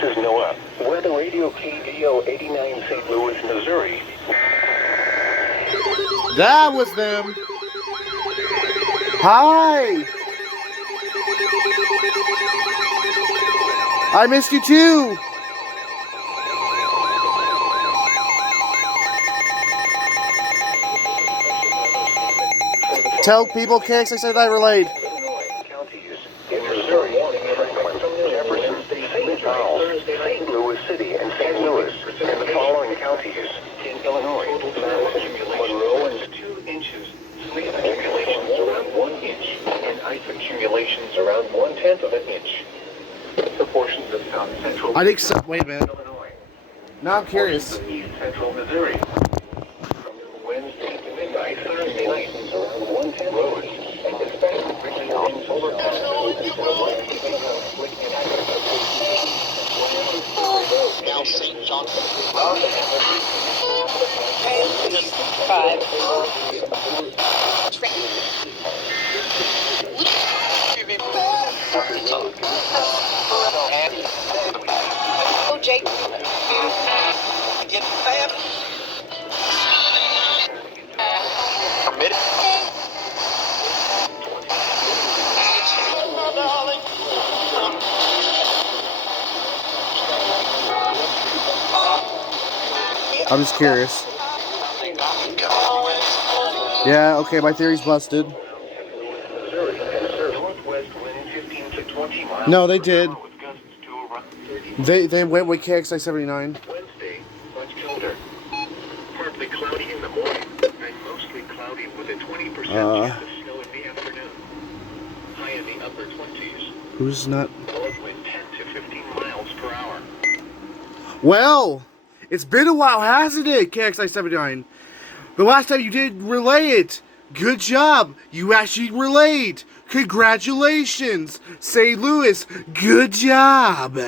This is Noah. Weather radio KDO89 St. Louis, Missouri. That was them. Hi. I missed you too. Tell people KXI79 relayed. In Missouri, Franklin, Jefferson, St. Charles, St. Louis City, and St. Louis, and the following counties. In Illinois, Monroe and 2 inches, sleet accumulations around 1 inch, and ice accumulations around 1/10 of an inch. Proportions of south central. I think so. Wait a minute. Illinois. Now I'm curious. Portions of east central Missouri. From Wednesday to midnight, Thursday night, around 110 roads, and Hispanic region on solar Now St. John. Just 5. Oh, Jake. Get fab. Permitted. My darling. I'm just curious. Yeah, okay, my theory's busted. No, they did. They went with KXI79. Wednesday, much colder. Partly cloudy in the morning, and mostly cloudy with a 20% chance of snow in the afternoon. High in the upper 20s. Who's not? North wind 10 to 15 miles per hour. Well, it's been a while, hasn't it, KXI79? The last time you did relay it. Good job. You actually relayed. Congratulations. St. Louis, good job.